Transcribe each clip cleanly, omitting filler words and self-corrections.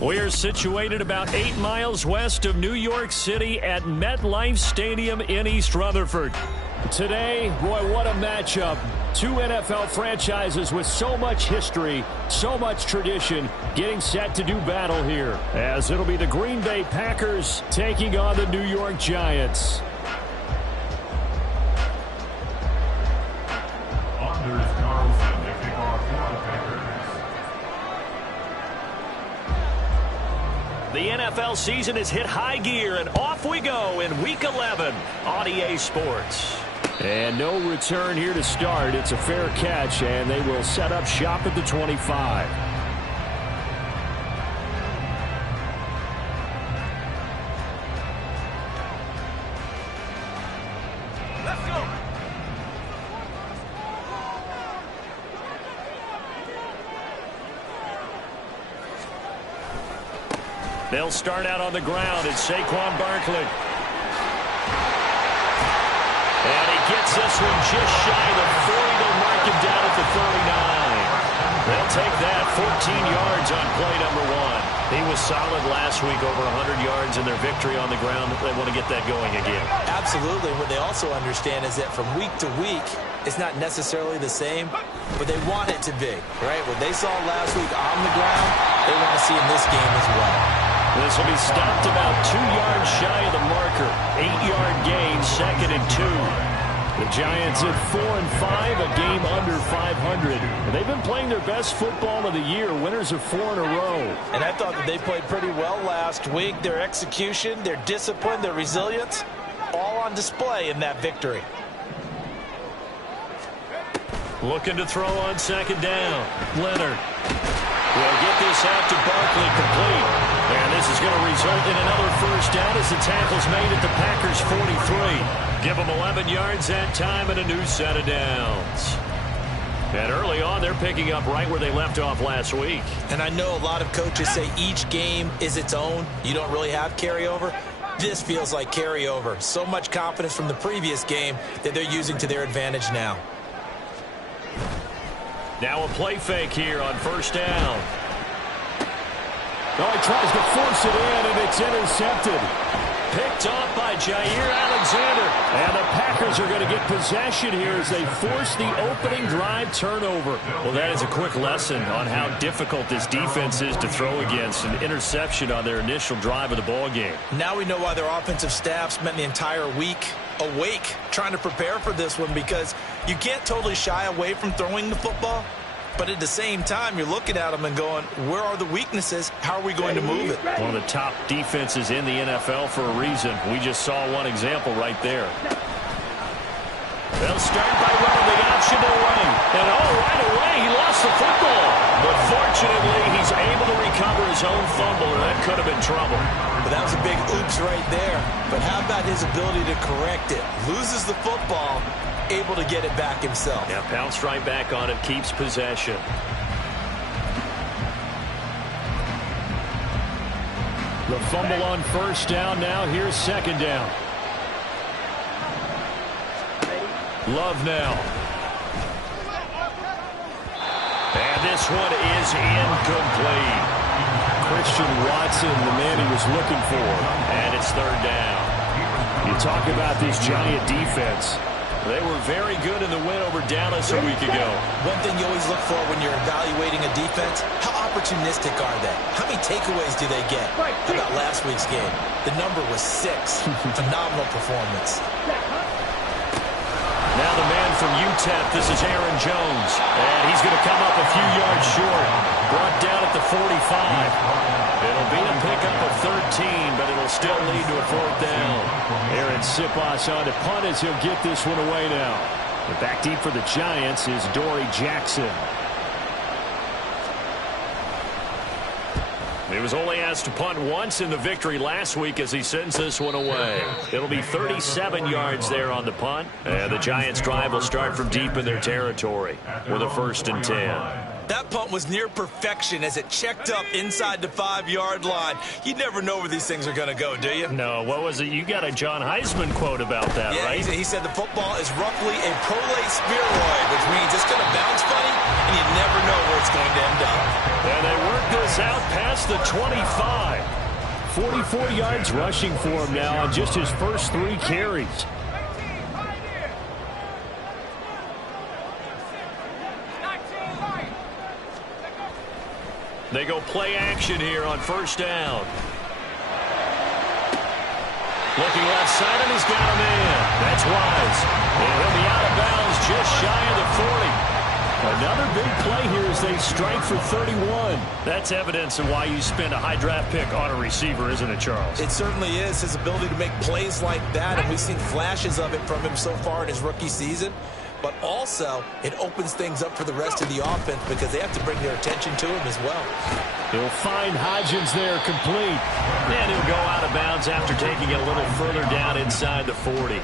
We're situated about 8 miles west of New York City at MetLife Stadium in East Rutherford. Today, boy, what a matchup. Two NFL franchises with so much history, so much tradition, getting set to do battle here, as it'll be the Green Bay Packers taking on the New York Giants. The NFL season has hit high gear, and off we go in Week 11 on EA Sports. And no return here to start. It's a fair catch, and they will set up shop at the 25. Let's go. They'll start out on the ground. It's Saquon Barkley. And he gets this one just shy of the 40. They'll mark him down at the 39. They'll take that 14 yards on play number 1. He was solid last week, over 100 yards in their victory on the ground. They want to get that going again. Absolutely. What they also understand is that from week to week, it's not necessarily the same, but they want it to be, right? What they saw last week on the ground, they want to see in this game as well. This will be stopped about 2 yards shy of the marker. 8-yard gain, 2nd and 2. The Giants at 4-5, a game under 500. They've been playing their best football of the year. Winners of 4 in a row. And I thought that they played pretty well last week. Their execution, their discipline, their resilience, all on display in that victory. Looking to throw on 2nd down. Leonard will get this out to Barkley, complete. And this is going to result in another first down as the tackle's made at the Packers' 43. Give them 11 yards that time and a new set of downs. And early on, they're picking up right where they left off last week. And I know a lot of coaches say each game is its own. You don't really have carryover. This feels like carryover. So much confidence from the previous game that they're using to their advantage now. Now a play fake here on first down. Oh, he tries to force it in, and it's intercepted. Picked off by Jair Alexander. And the Packers are going to get possession here as they force the opening drive turnover. Well, that is a quick lesson on how difficult this defense is to throw against. An interception on their initial drive of the ball game. Now we know why their offensive staff spent the entire week awake trying to prepare for this one, because you can't totally shy away from throwing the football. But at the same time, you're looking at them and going, where are the weaknesses? How are we going to move it? One of the top defenses in the NFL for a reason. We just saw one example right there. They'll start by running the option away. And right away, he lost the football. But fortunately, he's able to recover his own fumble, and that could have been trouble. But that was a big oops right there. But how about his ability to correct it? Loses the football, able to get it back himself. Yeah, pounced right back on it, keeps possession. The fumble on first down. Now here's 2nd down. Love now. And this one is incomplete. Christian Watson, the man he was looking for. And it's 3rd down. You talk about this Giant defense. They were very good in the win over Dallas a week ago. One thing you always look for when you're evaluating a defense, how opportunistic are they? How many takeaways do they get? How about last week's game? The number was 6. Phenomenal performance. Now the man from UTEP, this is Aaron Jones. And he's going to come up a few yards short. Brought down at the 45. It'll be a pickup of 13, but it'll still lead to a 4th down. Aaron Siposs on to punt as he'll get this one away now. And back deep for the Giants is Dory Jackson. He was only asked to punt once in the victory last week as he sends this one away. It'll be 37 yards there on the punt. And the Giants drive will start from deep in their territory with a 1st and 10. That punt was near perfection as it checked up inside the 5-yard line. You never know where these things are going to go, do you? No, what was it? You got a John Heisman quote about that, yeah, right? He said the football is roughly a prolate spheroid, which means it's going to bounce funny, and you never know where it's going to end up. And they work this out past the 25. 44 yards rushing for him now on just his first 3 carries. They go play action here on first down. Looking left side, and he's got a man. That's Wise. And he'll be out of bounds just shy of the 40. Another big play here as they strike for 31. That's evidence of why you spend a high draft pick on a receiver, isn't it, Charles? It certainly is. His ability to make plays like that, and we've seen flashes of it from him so far in his rookie season. But also, it opens things up for the rest of the offense because they have to bring their attention to him as well. He'll find Hodgins there complete. And he'll go out of bounds after taking it a little further down inside the 40.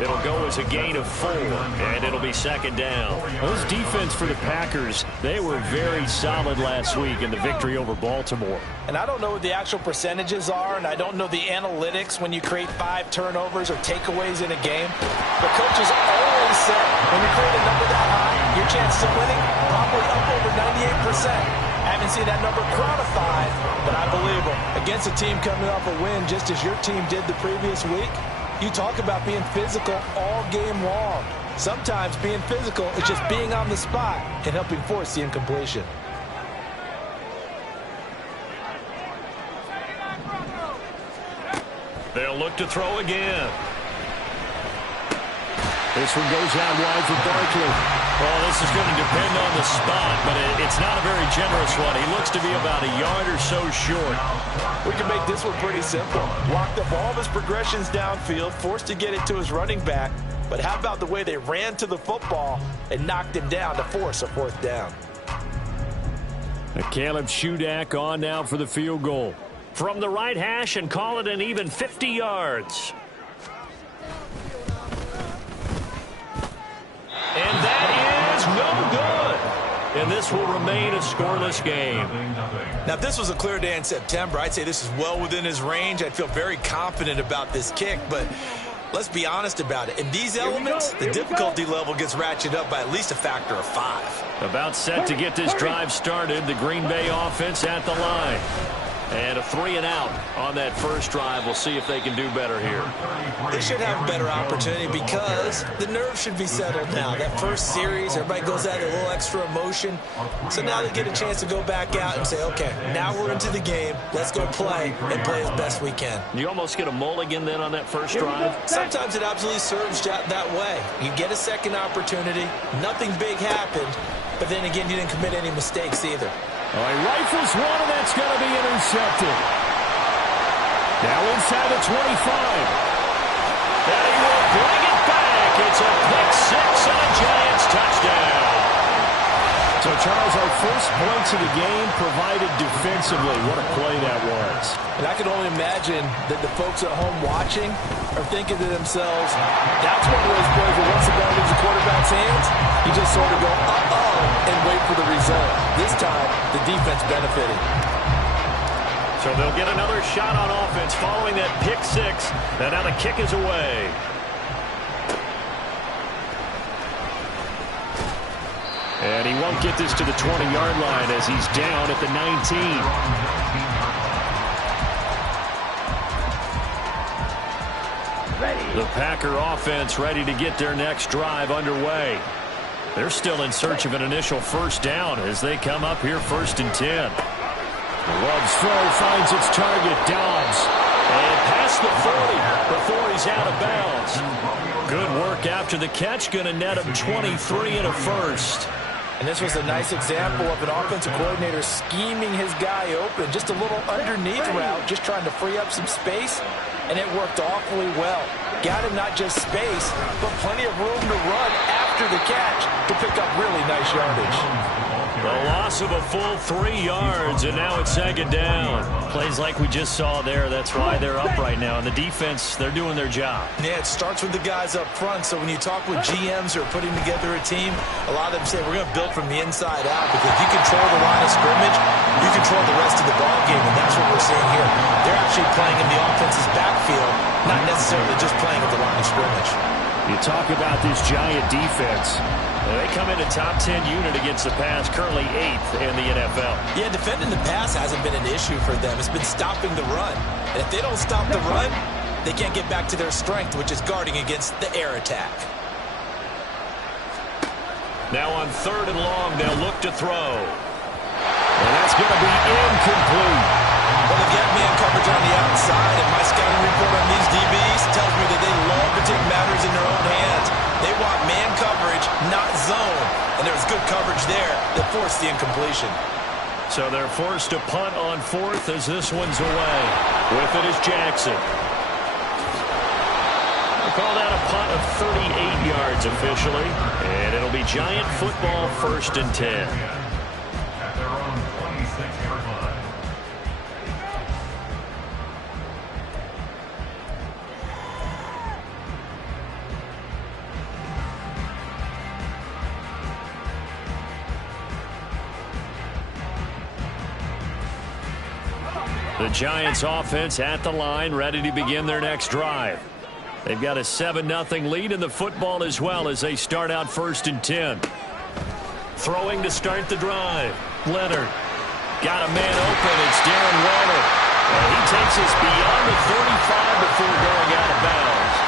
It'll go as a gain of 4, and it'll be second down. Those defense for the Packers, they were very solid last week in the victory over Baltimore. And I don't know what the actual percentages are, and I don't know the analytics when you create 5 turnovers or takeaways in a game. But coaches always say when you create a number that high, your chances of winning probably up over 98%. I haven't seen that number quantified, but I believe them. Against a team coming off a win just as your team did the previous week, you talk about being physical all game long. Sometimes being physical is just being on the spot and helping force the incompletion. They'll look to throw again. This one goes out wide for Barkley. Well, this is going to depend on the spot, but it's not a very generous one. He looks to be about a yard or so short. We can make this one pretty simple. Walked up all of his progressions downfield, forced to get it to his running back. But how about the way they ran to the football and knocked him down to force a 4th down? Caleb Shudak on now for the field goal. From the right hash and call it an even 50 yards. And that is no good. And this will remain a scoreless game. Now, if this was a clear day in September, I'd say this is well within his range. I'd feel very confident about this kick, but let's be honest about it. In these elements, the difficulty level gets ratcheted up by at least a factor of 5. About set to get this drive started. The Green Bay offense at the line. And a 3-and-out on that first drive. We'll see if they can do better here. They should have a better opportunity because the nerves should be settled now. That first series, everybody goes out with a little extra emotion. So now they get a chance to go back out and say, okay, now we're into the game. Let's go play and play as best we can. You almost get a mulligan then on that first drive? Sometimes it absolutely serves that way. You get a second opportunity. Nothing big happened. But then again, you didn't commit any mistakes either. All right, rifles one, and that's going to be intercepted. Now inside the 25. And he will bring it back. It's a pick 6 and a Giants touchdown. So, Charles, our first points of the game provided defensively. What a play that was. And I can only imagine that the folks at home watching are thinking to themselves, that's one of those plays where once the ball leaves the quarterback's hands, you just sort of go, uh-oh, and wait for the result. This time, the defense benefited. So they'll get another shot on offense following that pick 6. And now the kick is away. And he won't get this to the 20-yard line as he's down at the 19. The Packer offense ready to get their next drive underway. They're still in search of an initial first down as they come up here 1st and 10. Love's throw finds its target, Dobbs. And past the 40 before he's out of bounds. Good work after the catch. Going to net him 23 and a first. And this was a nice example of an offensive coordinator scheming his guy open. Just a little underneath route, just trying to free up some space. And it worked awfully well. Got him not just space, but plenty of room to run after the catch to pick up really nice yardage. The loss of a full 3 yards, and now it's second down. Plays like we just saw there. That's why they're up right now. And the defense, they're doing their job. Yeah, it starts with the guys up front. So when you talk with GMs who are putting together a team, a lot of them say we're going to build from the inside out, because if you control the line of scrimmage, you control the rest of the ball game, and that's what we're seeing here. They're actually playing in the offense's backfield, not necessarily just playing at the line of scrimmage. You talk about this Giant defense. They come in a top 10 unit against the pass, currently 8th in the NFL. Yeah, defending the pass hasn't been an issue for them. It's been stopping the run. And if they don't stop the run, they can't get back to their strength, which is guarding against the air attack. Now on 3rd and long, they'll look to throw. And that's going to be incomplete. Well, they've got man coverage on the outside, and my scouting report on these DBs tells me that they love to take matters in their own hands. They want man coverage, not zone. And there was good coverage there that forced the incompletion. So they're forced to punt on 4th as this one's away. With it is Jackson. They call that a punt of 38 yards officially. And it'll be Giant football, 1st and 10. The Giants offense at the line, ready to begin their next drive. They've got a 7-0 lead in the football as well as they start out 1st and 10. Throwing to start the drive. Leonard got a man open. It's Darren Waller. And he takes us beyond the 35 before going out of bounds.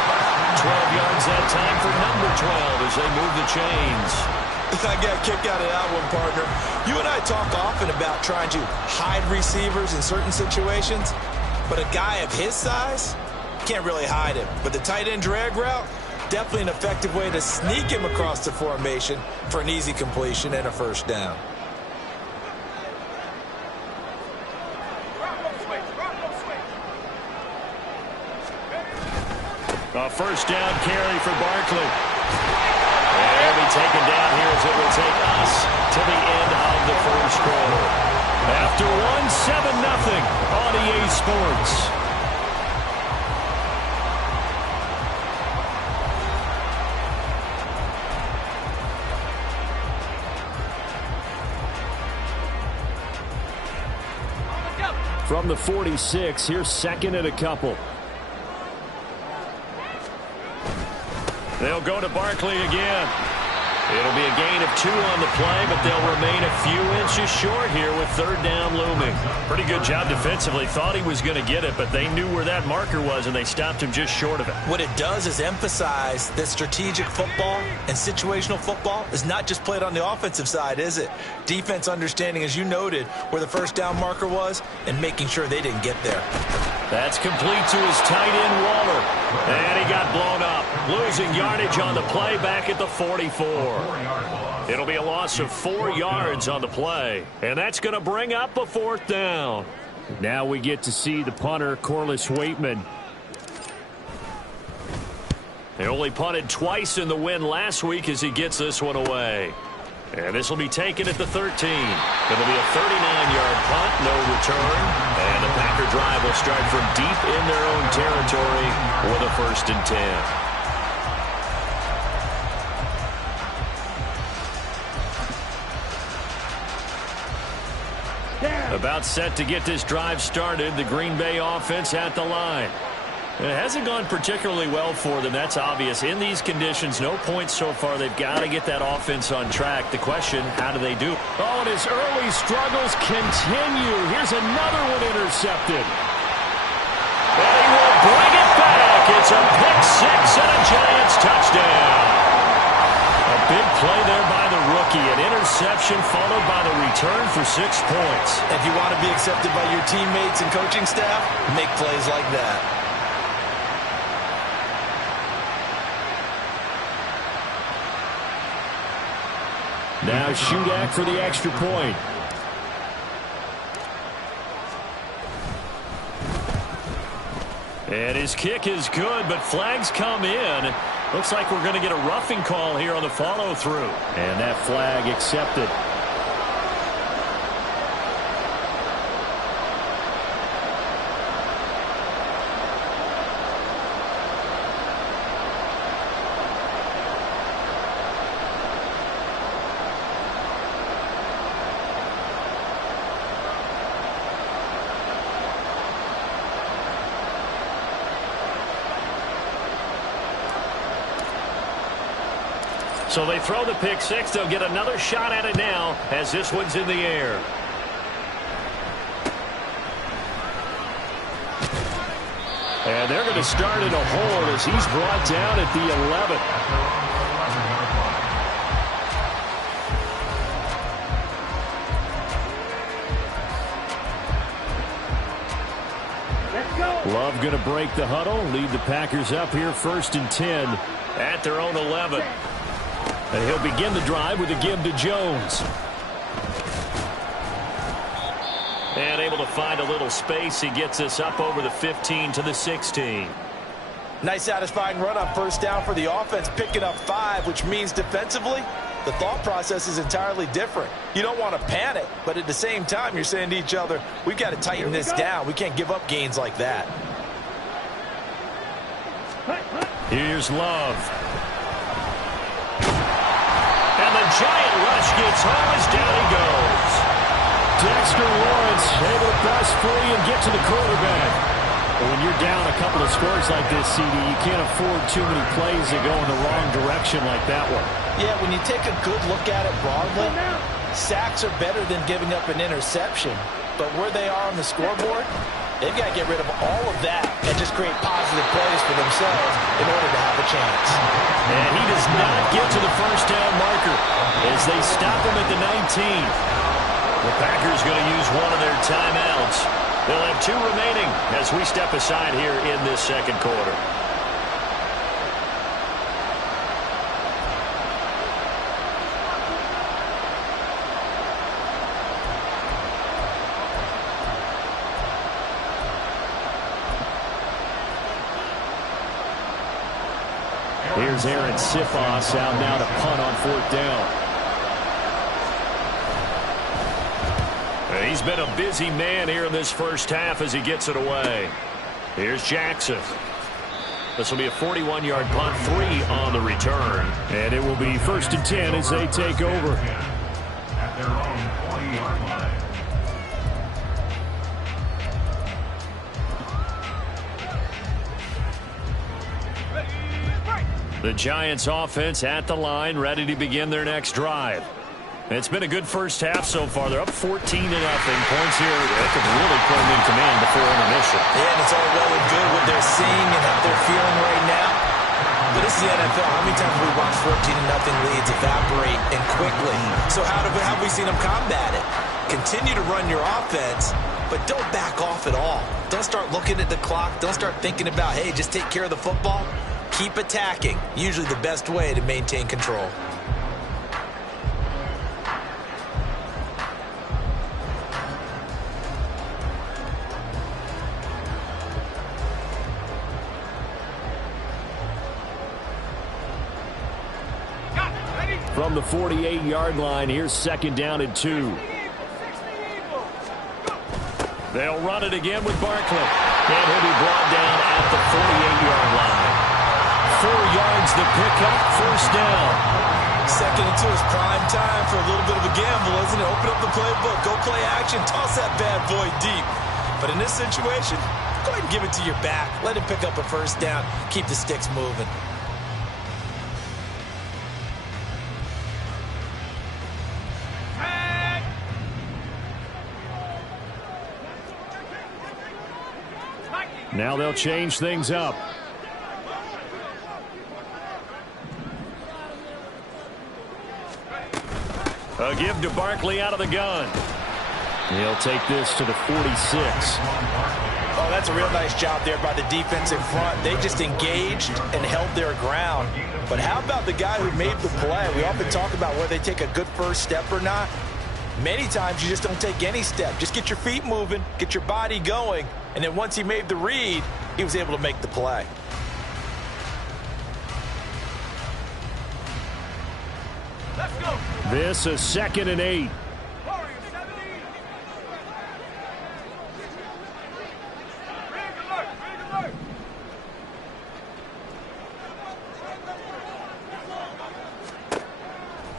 12 yards that time for number 12 as they move the chains. I got a kick out of that one, partner. You and I talk often about trying to hide receivers in certain situations, but a guy of his size can't really hide him. But the tight end drag route, definitely an effective way to sneak him across the formation for an easy completion and a 1st down. A 1st down carry for Barkley. And he'll be taken down here as it will take us to the end of the 1st quarter. After one, 7-0 on EA Sports. From the 46, here's 2nd and a couple. They'll go to Barkley again. It'll be a gain of 2 on the play, but they'll remain a few inches short here with 3rd down looming. Pretty good job defensively. Thought he was going to get it, but they knew where that marker was, and they stopped him just short of it. What it does is emphasize that strategic football and situational football is not just played on the offensive side, is it? Defense understanding, as you noted, where the 1st down marker was and making sure they didn't get there. That's complete to his tight end, Waller. And he got blown up. Losing yardage on the play back at the 44. It'll be a loss of 4 yards on the play. And that's going to bring up a 4th down. Now we get to see the punter, Corliss Waitman. They only punted twice in the win last week as he gets this one away. And this will be taken at the 13. It'll be a 39-yard punt, no return. And the Packer drive will start from deep in their own territory with a 1st and 10. About set to get this drive started. The Green Bay offense at the line. It hasn't gone particularly well for them. That's obvious. In these conditions, no points so far. They've got to get that offense on track. The question, how do they do? Oh, and his early struggles continue. Here's another one intercepted. And he will bring it back. It's a pick 6 and a Giants touchdown. A big play there by the rookie. An interception followed by the return for 6 points. If you want to be accepted by your teammates and coaching staff, make plays like that. Now Shudak for the extra point. And his kick is good, but flags come in. Looks like we're going to get a roughing call here on the follow-through. And that flag accepted. So they throw the pick six. They'll get another shot at it now as this one's in the air. And they're going to start in a hole as he's brought down at the 11. Love going to break the huddle, lead the Packers up here 1st and 10 at their own 11. And he'll begin the drive with a give to Jones. And able to find a little space. He gets us up over the 15 to the 16. Nice satisfying run on 1st down for the offense, picking up 5, which means defensively, the thought process is entirely different. You don't want to panic, but at the same time, you're saying to each other, we've got to tighten this down. We can't give up gains like that. Here's Love. And the giant rush gets home as down he goes. Dexter Lawrence able to bust free and get to the quarterback. When you're down a couple of scores like this, CD, you can't afford too many plays that go in the wrong direction like that one. Yeah, when you take a good look at it broadly, sacks are better than giving up an interception. But where they are on the scoreboard, they've got to get rid of all of that and just create positive plays for themselves in order to have a chance. And he does not get to the 1st down marker as they stop him at the 19. The Packers going to use one of their timeouts. They'll have 2 remaining as we step aside here in this 2nd quarter. Here's Aaron Sifos out now to punt on 4th down. He's been a busy man here in this 1st half as he gets it away. Here's Jackson. This will be a 41-yard punt, 3 on the return. And it will be 1st and 10 as they take over. At their own 40-yard line. The Giants offense at the line, ready to begin their next drive. It's been a good 1st half so far. They're up 14-0. Points here that could really put them in command before intermission. Yeah, and it's all well and good what they're seeing and how they're feeling right now. But this is the NFL. How many times have we watched 14-0 leads evaporate and quickly? So how have we seen them combat it? Continue to run your offense, but don't back off at all. Don't start looking at the clock. Don't start thinking about, hey, just take care of the football. Keep attacking. Usually the best way to maintain control. From the 48-yard line, here's 2nd down and 2. They'll run it again with Barkley. And he'll be brought down at the 48-yard line. 4 yards the pickup, 1st down. 2nd and 2 is prime time for a little bit of a gamble, isn't it? Open up the playbook, go play action, toss that bad boy deep. But in this situation, go ahead and give it to your back. Let him pick up a 1st down, keep the sticks moving. Now they'll change things up. A give to Barkley out of the gun. He'll take this to the 46. Oh, that's a real nice job there by the defense in front. They just engaged and held their ground. But how about the guy who made the play? We often talk about whether they take a good 1st step or not. Many times you just don't take any step. Just get your feet moving, get your body going, and then once he made the read, he was able to make the play. Let's go. This is 2nd and 8.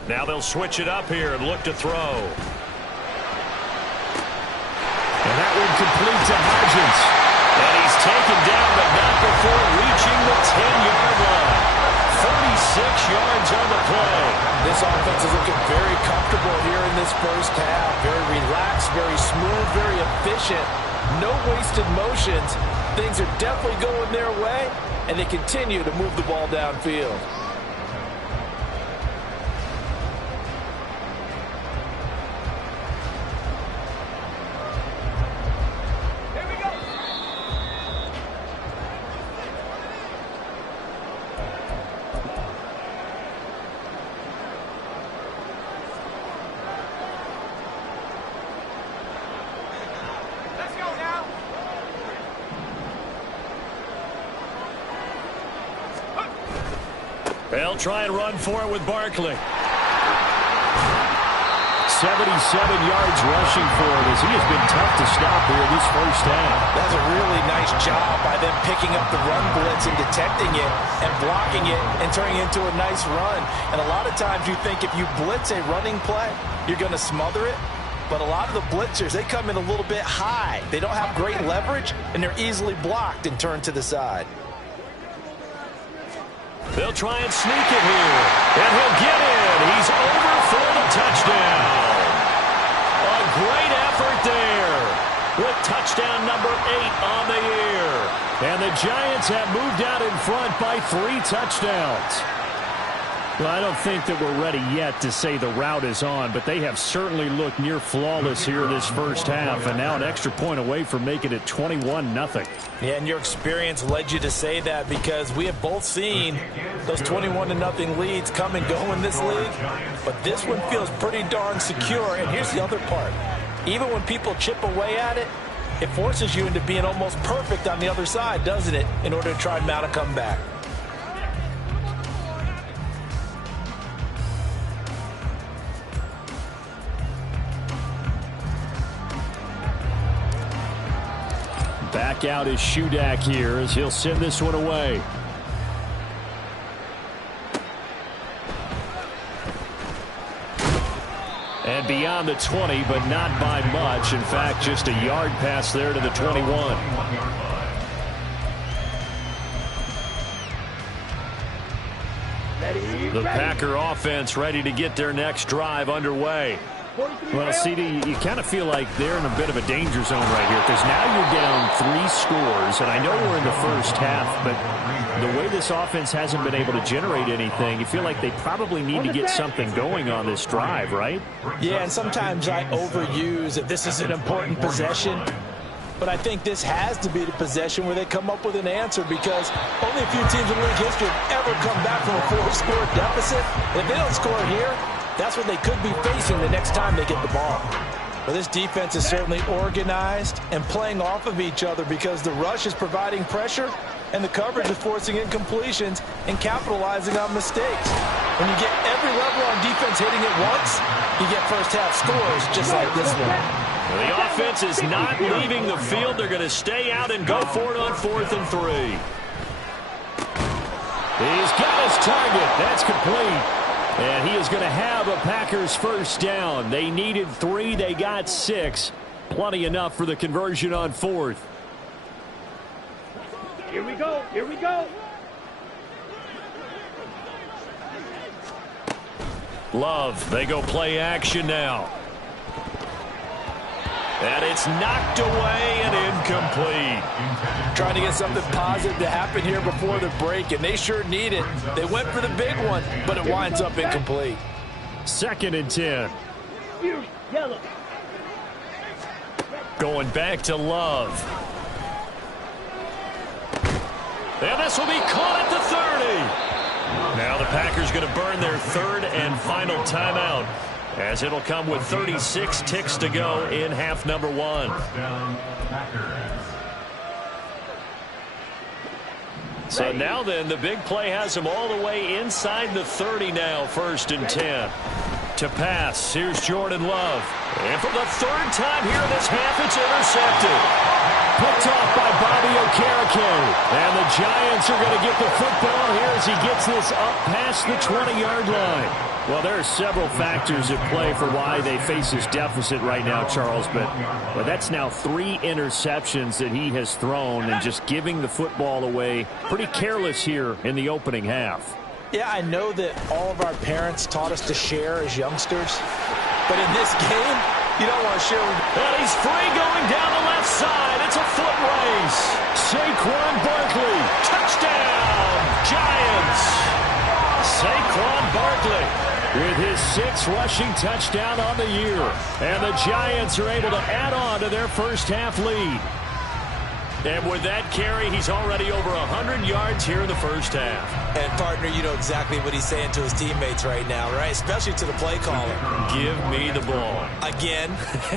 Now they'll switch it up here and look to throw. And that one complete to Hodgins. And he's taken down, but not before reaching the 10-yard line. 36 yards on the play. This offense is looking very comfortable here in this first half. Very relaxed, very smooth, very efficient. No wasted motions. Things are definitely going their way, and they continue to move the ball downfield. They'll try and run for it with Barkley. 77 yards rushing for it as he has been tough to stop here this first half. That's a really nice job by them picking up the run blitz and detecting it and blocking it and turning it into a nice run. And a lot of times you think if you blitz a running play, you're going to smother it. But a lot of the blitzers, they come in a little bit high. They don't have great leverage, and they're easily blocked and turned to the side. They'll try and sneak it here. And he'll get in. He's over for the touchdown. A great effort there. With touchdown number 8 on the year. And the Giants have moved out in front by 3 touchdowns. Well, I don't think that we're ready yet to say the route is on, but they have certainly looked near flawless here this first half, and now an extra point away from making it 21-0. Yeah, and your experience led you to say that because we have both seen those 21-0 leads come and go in this league, but this one feels pretty darn secure, and here's the other part. Even when people chip away at it, it forces you into being almost perfect on the other side, doesn't it, in order to try and mount a comeback. Back out is Shudak here as he'll send this one away. And beyond the 20, but not by much. In fact, just a yard pass there to the 21. The Packer offense ready to get their next drive underway. Well, CD, you kind of feel like they're in a bit of a danger zone right here because now you're down 3 scores, and I know we're in the first half, but the way this offense hasn't been able to generate anything, you feel like they probably need to get something going on this drive, right? Yeah, and sometimes I overuse that this is an important possession, but I think this has to be the possession where they come up with an answer because only a few teams in league history have ever come back from a 4-score deficit. And if they don't score here, that's what they could be facing the next time they get the ball. But this defense is certainly organized and playing off of each other because the rush is providing pressure and the coverage is forcing incompletions and capitalizing on mistakes. When you get every level on defense hitting it once, you get first-half scores just like this one. The offense is not leaving the field. They're going to stay out and go for it on 4th and 3. He's got his target. That's complete. And he is going to have a Packers first down. They needed 3. They got 6. Plenty enough for the conversion on 4th. Here we go. Here we go. Love. They go play action now. And it's knocked away and incomplete. Trying to get something positive to happen here before the break, and they sure need it. They went for the big one, but it winds up incomplete. 2nd and 10. Yellow. Going back to Love. And this will be caught at the 30. Now the Packers going to burn their 3rd and final timeout, as it'll come with 36 ticks to go in half number 1. So now then, the big play has them all the way inside the 30 now, 1st and 10. To pass, here's Jordan Love. And for the 3rd time here in this half, it's intercepted. Picked off by Bobby Okereke. And the Giants are going to get the football here as he gets this up past the 20-yard line. Well, there are several factors at play for why they face this deficit right now, Charles, but that's now 3 interceptions that he has thrown and just giving the football away pretty careless here in the opening half. Yeah, I know that all of our parents taught us to share as youngsters, but in this game, you don't want to share with... And he's free going down the left side. It's a foot race. Saquon Barkley, touchdown, Giants. Saquon Barkley with his 6th rushing touchdown on the year. And the Giants are able to add on to their first half lead. And with that carry, he's already over 100 yards here in the first half. And, partner, you know exactly what he's saying to his teammates right now, right? Especially to the play caller. Give me the ball. Again,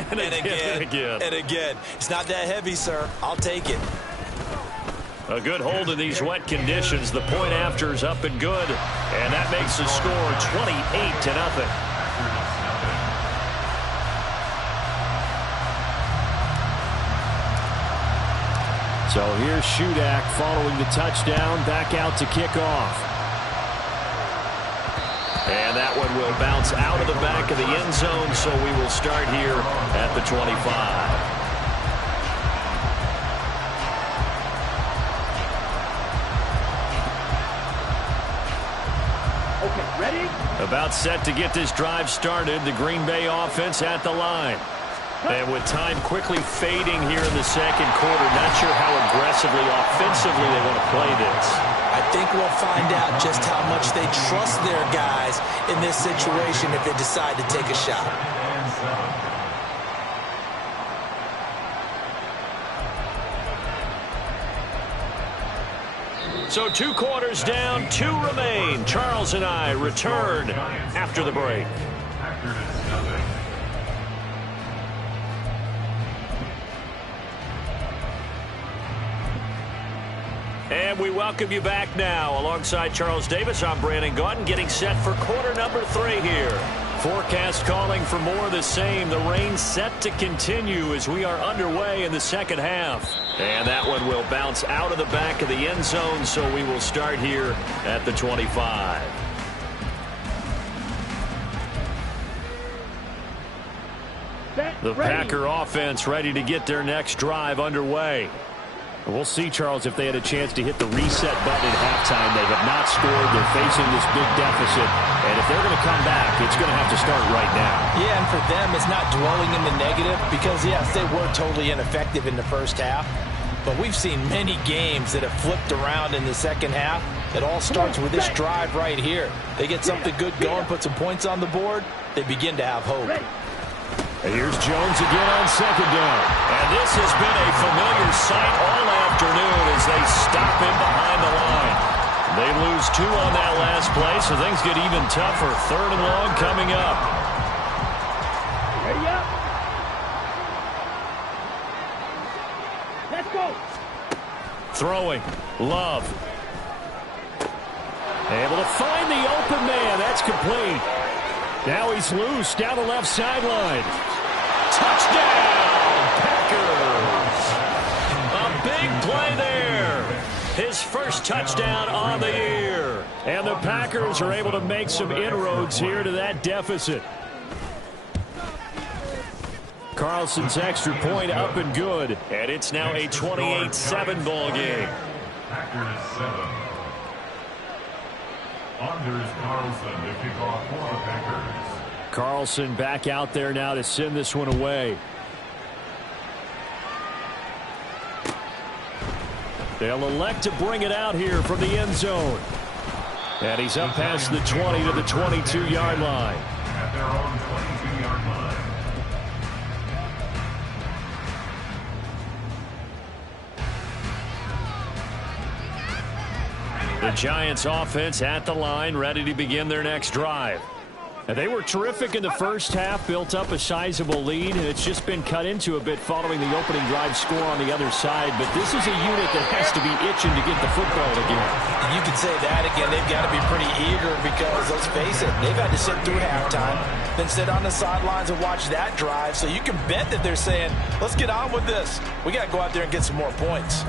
and again, and again. It's not that heavy, sir. I'll take it. A good hold in these wet conditions. The point after is up and good. And that makes the score 28-0. So here's Shudak following the touchdown, back out to kick off. And that one will bounce out of the back of the end zone, so we will start here at the 25. Okay, ready? About set to get this drive started, the Green Bay offense at the line. And with time quickly fading here in the second quarter, not sure how aggressively, offensively they want to play this. I think we'll find out just how much they trust their guys in this situation if they decide to take a shot. So 2 quarters down, 2 remain. Charles and I return after the break. And we welcome you back now. Alongside Charles Davis, I'm Brandon Gaudin, getting set for quarter number 3 here. Forecast calling for more of the same. The rain set to continue as we are underway in the second half. And that one will bounce out of the back of the end zone, so we will start here at the 25. The Packer offense ready to get their next drive underway. We'll see, Charles, if they had a chance to hit the reset button at halftime. They have not scored. They're facing this big deficit. And if they're going to come back, it's going to have to start right now. Yeah, and for them, it's not dwelling in the negative because, yes, they were totally ineffective in the first half. But we've seen many games that have flipped around in the second half. It all starts with this drive right here. They get something good going, put some points on the board, they begin to have hope. And here's Jones again on second down. And this has been a familiar sight all afternoon as they stop him behind the line. They lose 2 on that last play, so things get even tougher. 3rd and long coming up. Ready up. Let's go. Throwing. Love. Able to find the open man. That's complete. Now he's loose down the left sideline. Touchdown, Packers. A big play there. His first touchdown on the year. And the Packers are able to make some inroads here to that deficit. Carlson's extra point up and good. And it's now a 28-7 ball game. Packers 7. Anders Carlson to kick off for the Packers. Carlson back out there now to send this one away. They'll elect to bring it out here from the end zone. And he's up past the 20 to the 22-yard line. At their own 22-yard line. The Giants offense at the line, ready to begin their next drive. And they were terrific in the first half, built up a sizable lead, and it's just been cut into a bit following the opening drive score on the other side. But this is a unit that has to be itching to get the football again. You could say that again. They've got to be pretty eager because, let's face it, they've had to sit through halftime, then sit on the sidelines and watch that drive. So you can bet that they're saying, let's get on with this. We got to go out there and get some more points.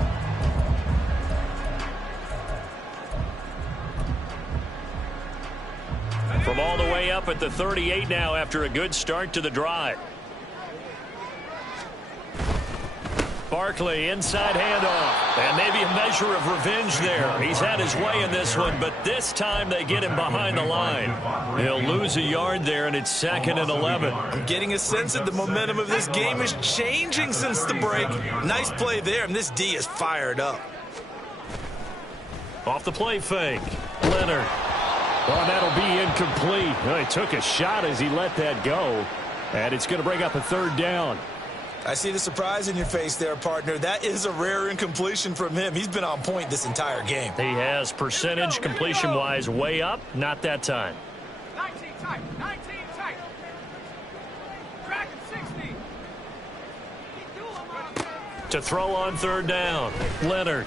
From all the way up at the 38 now after a good start to the drive. Barkley, inside handoff. And maybe a measure of revenge there. He's had his way in this one, but this time they get him behind the line. He'll lose a yard there, and it's 2nd and 11. I'm getting a sense that the momentum of this game is changing since the break. Nice play there, and this D is fired up. Off the play fake. Leonard. Oh, that'll be incomplete. Well, he took a shot as he let that go. And it's going to bring up a 3rd down. I see the surprise in your face there, partner. That is a rare incompletion from him. He's been on point this entire game. He has percentage completion-wise way up. Not that time. 19 tight. 19 tight. Crack him 60. To throw on 3rd down. Leonard.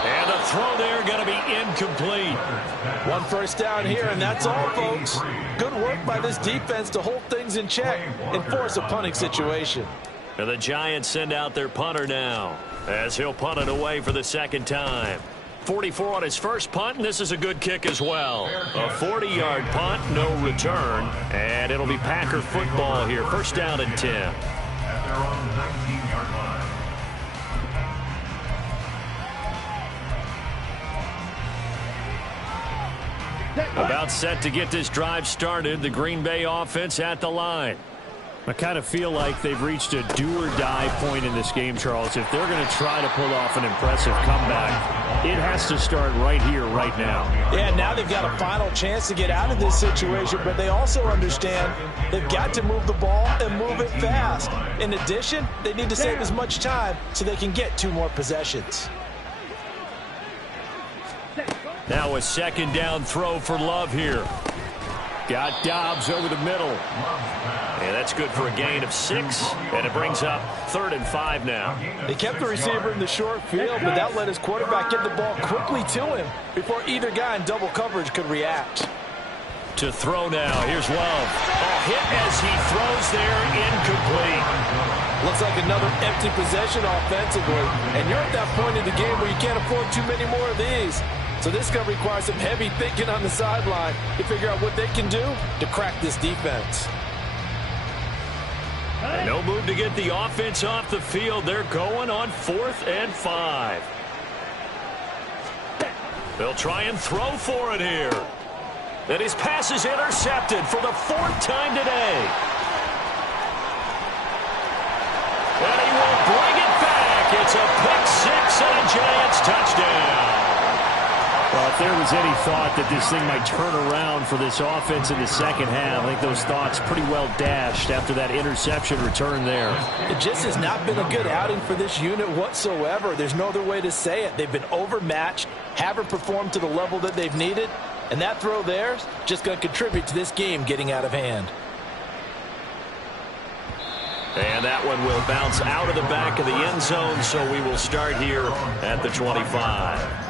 And the throw there going to be incomplete. 1 first down here, and that's all, folks. Good work by this defense to hold things in check and force a punting situation. And the Giants send out their punter now as he'll punt it away for the 2nd time. 44 on his first punt, and this is a good kick as well. A 40-yard punt, no return, and it'll be Packer football here. 1st down and 10. At their own 19-yard line. About set to get this drive started. The Green Bay offense at the line. I kind of feel like they've reached a do-or-die point in this game, Charles. If they're going to try to pull off an impressive comeback, it has to start right here, right now. Yeah, now they've got a final chance to get out of this situation, but they also understand they've got to move the ball and move it fast. In addition, they need to save as much time so they can get 2 more possessions. Now a 2nd down throw for Love here. Got Dobbs over the middle. And that's good for a gain of 6. And it brings up 3rd and 5 now. They kept the receiver in the short field, but that let his quarterback get the ball quickly to him before either guy in double coverage could react. To throw now. Here's Love. A hit as he throws there, incomplete. Looks like another empty possession offensively. And you're at that point in the game where you can't afford too many more of these. So this is going to require some heavy thinking on the sideline to figure out what they can do to crack this defense. And no move to get the offense off the field. They're going on 4th and 5. They'll try and throw for it here. And his pass is intercepted for the 4th time today. And he will bring it back. It's a pick 6 and a Giants touchdown. Well, if there was any thought that this thing might turn around for this offense in the 2nd half, I think those thoughts pretty well dashed after that interception return there. It just has not been a good outing for this unit whatsoever. There's no other way to say it. They've been overmatched, haven't performed to the level that they've needed, and that throw there is just going to contribute to this game getting out of hand. And that one will bounce out of the back of the end zone, so we will start here at the 25.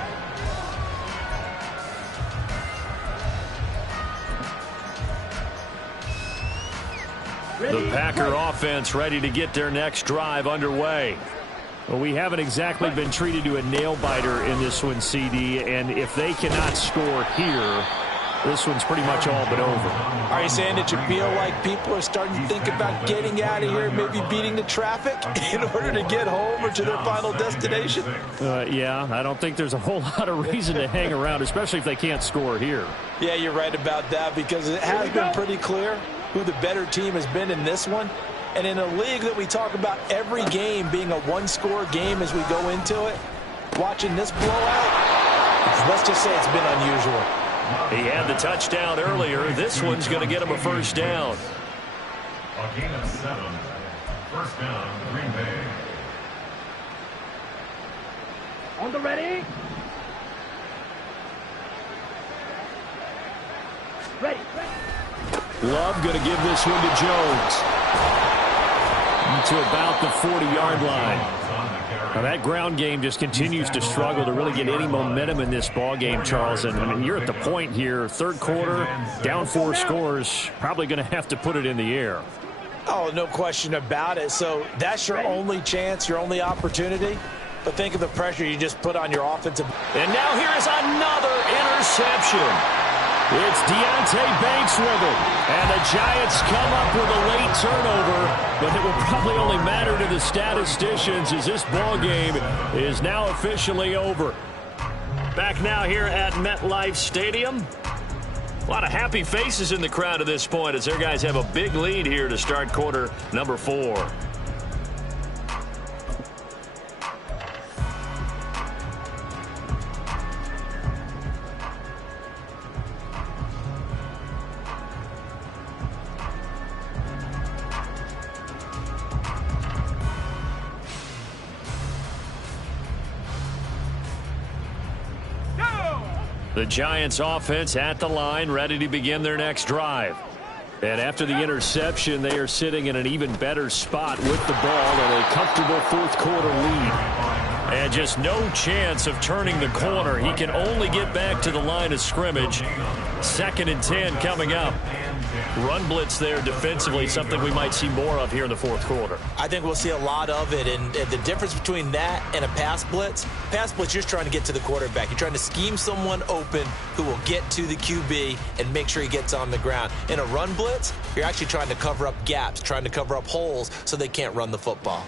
The Packer offense ready to get their next drive underway. Well, we haven't exactly been treated to a nail-biter in this one, CD, and if they cannot score here, this one's pretty much all but over. Are you saying that you feel like people are starting to think about getting out of here, maybe beating the traffic in order to get home or to their final destination? Yeah, I don't think there's a whole lot of reason to hang around, especially if they can't score here. Yeah, you're right about that, because it has been pretty clear who the better team has been in this one. And in a league that we talk about every game being a one-score game as we go into it, watching this blowout, let's just say it's been unusual. He had the touchdown earlier. This one's going to get him a 1st down. A gain of 7. 1st down, Green Bay. On the ready. Ready. Love going to give this one to Jones. To about the 40-yard line. Now that ground game just continues to struggle to really get any momentum in this ball game, Charles. And I mean, you're at the point here, 3rd quarter, down 4 scores, probably going to have to put it in the air. Oh, no question about it. So that's your only chance, your only opportunity. But think of the pressure you just put on your offensive. And now here is another interception. It's Deonte Banks with it. And the Giants come up with a late turnover, but it will probably only matter to the statisticians as this ball game is now officially over. Back now here at MetLife Stadium. A lot of happy faces in the crowd at this point as their guys have a big lead here to start quarter number 4. The Giants offense at the line, ready to begin their next drive. And after the interception, they are sitting in an even better spot with the ball and a comfortable fourth quarter lead. And just no chance of turning the corner. He can only get back to the line of scrimmage. 2nd and 10 coming up. Run blitz there defensively, something we might see more of here in the fourth quarter. I think we'll see a lot of it, and the difference between that and a pass blitz, you're just trying to get to the quarterback. You're trying to scheme someone open who will get to the QB and make sure he gets on the ground. In a run blitz, you're actually trying to cover up gaps, trying to cover up holes so they can't run the football.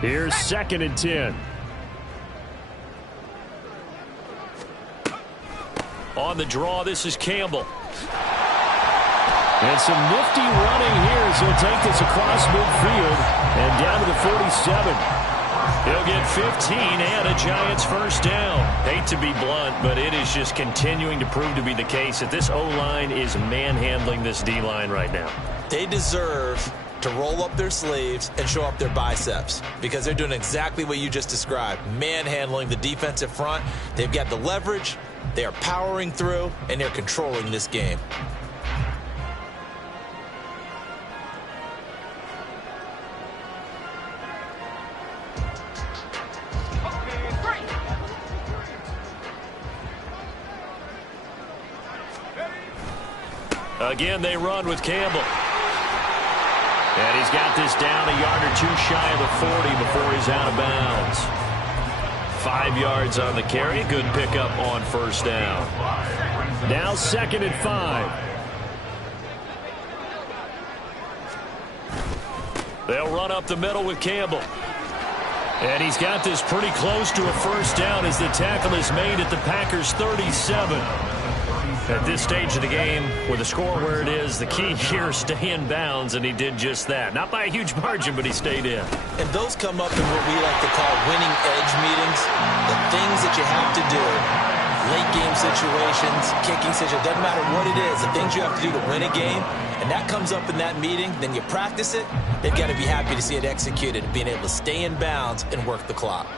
Here's 2nd and 10. On the draw, this is Gaml. And some nifty running here as he'll take this across midfield and down to the 47. He'll get 15 and a Giants first down. Hate to be blunt, but it is just continuing to prove to be the case that this O-line is manhandling this D-line right now. They deserve to roll up their sleeves and show up their biceps because they're doing exactly what you just described, manhandling the defensive front. They've got the leverage, they are powering through, and they're controlling this game. Again, they run with Gaml. And he's got this down a yard or two shy of the 40 before he's out of bounds. 5 yards on the carry. Good pickup on first down. Now 2nd and 5. They'll run up the middle with Gaml. And he's got this pretty close to a first down as the tackle is made at the Packers' 37. At this stage of the game, with the score where it is, the key here is stay in bounds, and he did just that. Not by a huge margin, but he stayed in. And those come up in what we like to call winning edge meetings. The things that you have to do, late game situations, kicking situations, doesn't matter what it is, the things you have to do to win a game, and that comes up in that meeting, then you practice it, they've got to be happy to see it executed, being able to stay in bounds and work the clock.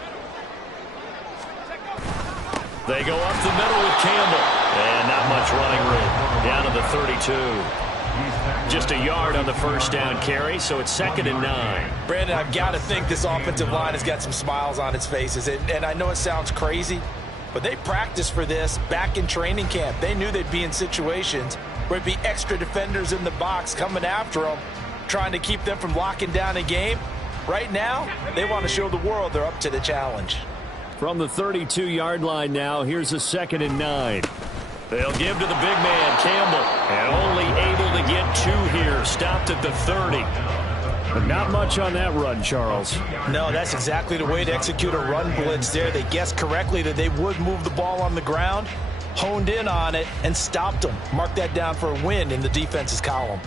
They go up the middle with Gaml. And not much running room. Down to the 32. Just a yard on the first down carry, so it's 2nd and 9. Brandon, I've got to think this offensive line has got some smiles on its faces. And I know it sounds crazy, but they practiced for this back in training camp. They knew they'd be in situations where it'd be extra defenders in the box coming after them, trying to keep them from locking down a game. Right now, they want to show the world they're up to the challenge. From the 32-yard line now, here's a 2nd and 9. They'll give to the big man, Gaml, and only able to get 2 here. Stopped at the 30. But not much on that run, Charles. No, that's exactly the way to execute a run blitz there. They guessed correctly that they would move the ball on the ground, honed in on it, and stopped them. Mark that down for a win in the defense's column.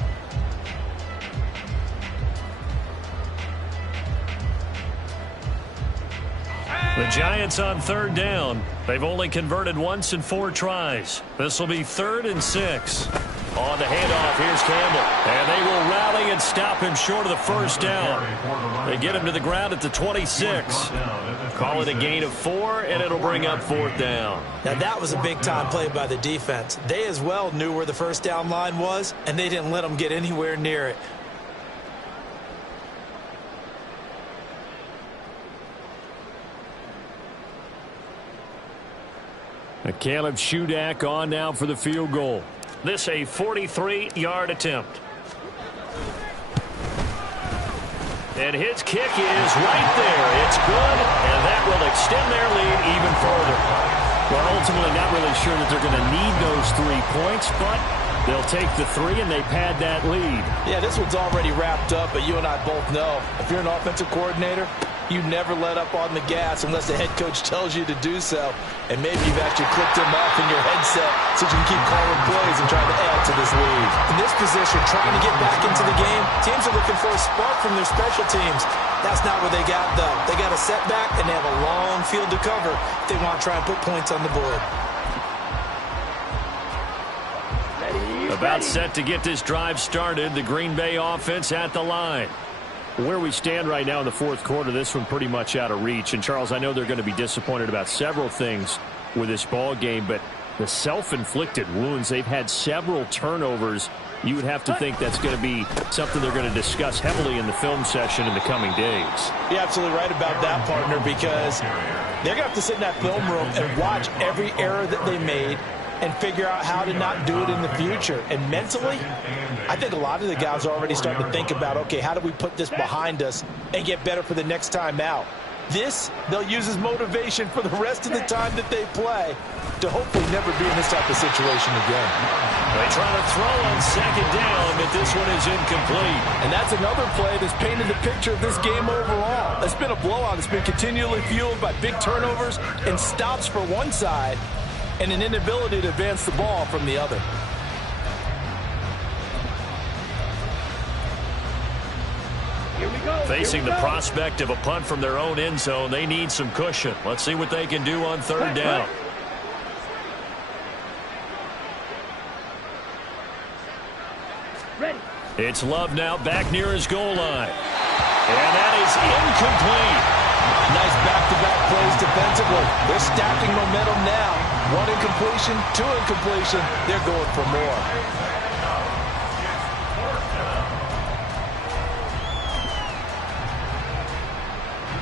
The Giants on 3rd down. They've only converted once in 4 tries. This will be 3rd and 6. On the handoff, here's Gaml. And they will rally and stop him short of the first down. They get him to the ground at the 26. Call it a gain of 4, and it'll bring up 4th down. Now, that was a big-time play by the defense. They as well knew where the first down line was, and they didn't let them get anywhere near it. A Caleb Shudak on now for the field goal. This a 43-yard attempt. And his kick is right there. It's good, and that will extend their Well, ultimately not really sure that they're going to need those 3 points, but they'll take the 3 and they pad that lead. Yeah, this one's already wrapped up, but you and I both know if you're an offensive coordinator, you never let up on the gas unless the head coach tells you to do so. And maybe you've actually clicked him off in your headset so you can keep calling plays and trying to add to this lead. In this position, trying to get back into the game, teams are looking for a spark from their special teams. That's not what they got, though. They got a setback, and they have a long field to cover if they want to try and put points on the board. About set to get this drive started, the Green Bay offense at the line. Where we stand right now in the fourth quarter, this one pretty much out of reach. And, Charles, I know they're going to be disappointed about several things with this ball game, but the self-inflicted wounds, they've had several turnovers. You would have to think that's going to be something they're going to discuss heavily in the film session in the coming days. You're absolutely right about that, partner, because they're going to have to sit in that film room and watch every error that they made and figure out how to not do it in the future. And mentally, I think a lot of the guys are already starting to think about, okay, how do we put this behind us and get better for the next time out? This, they'll use as motivation for the rest of the time that they play to hopefully never be in this type of situation again. They try to throw on second down, but this one is incomplete. And that's another play that's painted the picture of this game overall. It's been a blowout. It's been continually fueled by big turnovers and stops for one side and an inability to advance the ball from the other. Here we go. Facing the prospect of a punt from their own end zone, they need some cushion. Let's see what they can do on third down. Ready. It's Love now back near his goal line. And that is incomplete. Nice back-to-back plays defensively. They're stacking momentum now. 1 incompletion, 2 incompletion. They're going for more.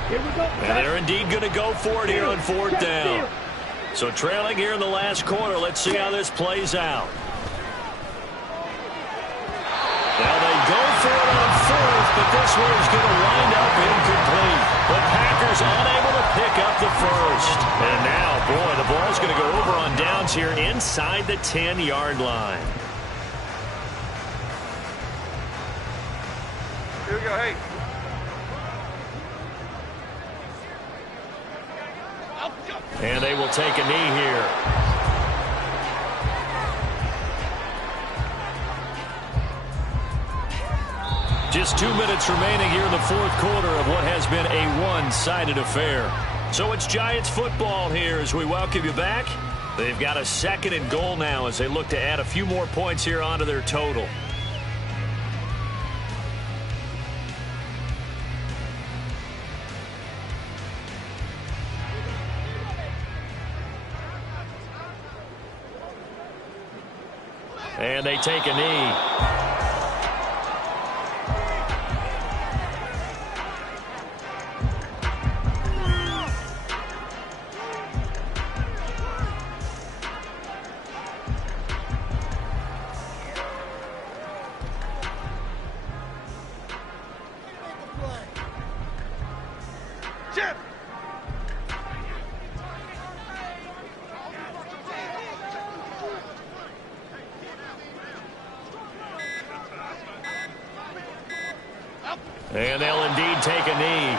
Here we go. And they're indeed going to go for it here on fourth down. So trailing here in the last quarter. Let's see how this plays out. Now they go for it on fourth, but this one is going to wind up incomplete. The Packers unable to pick up the first. And now, boy, the ball's going to go over on downs here inside the 10-yard line. Here we go. Hey. And they will take a knee here. Just 2 minutes remaining here in the fourth quarter of what has been a one-sided affair. So it's Giants football here as we welcome you back. They've got a 2nd and goal now as they look to add a few more points here onto their total. And they take a knee. And they'll indeed take a knee.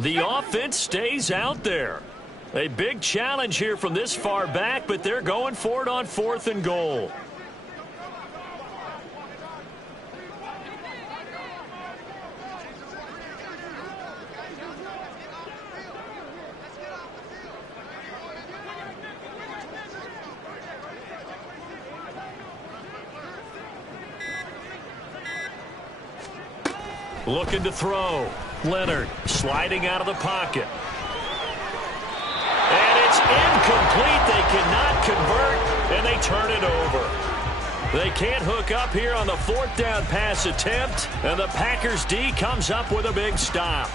The offense stays out there. A big challenge here from this far back, but they're going for it on 4th and goal. Looking to throw. Leonard sliding out of the pocket. And it's incomplete. They cannot convert. And they turn it over. They can't hook up here on the 4th down pass attempt. And the Packers D comes up with a big stop.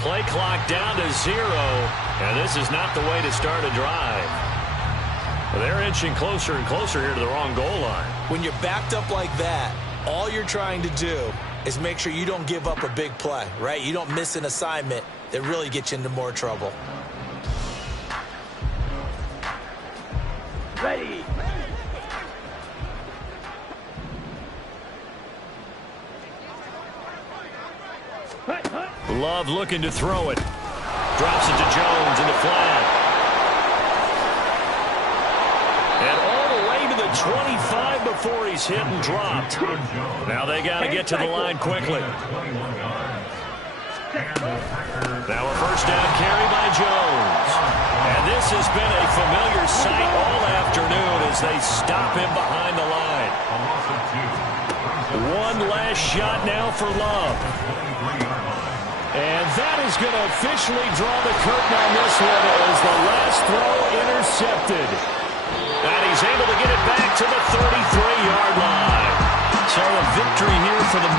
Play clock down to 0, and this is not the way to start a drive. They're inching closer and closer here to the wrong goal line. When you're backed up like that, all you're trying to do is make sure you don't give up a big play, right? You don't miss an assignment that really gets you into more trouble. Ready. Love looking to throw it. Drops it to Jones in the flat. And all the way to the 25 before he's hit and dropped. Now they got to get to the line quickly. Now a first down carry by Jones. And this has been a familiar sight all afternoon as they stop him behind the line. One last shot now for Love. And that is going to officially draw the curtain on this one as the last throw intercepted. And he's able to get it back to the 33-yard line. So a victory here for the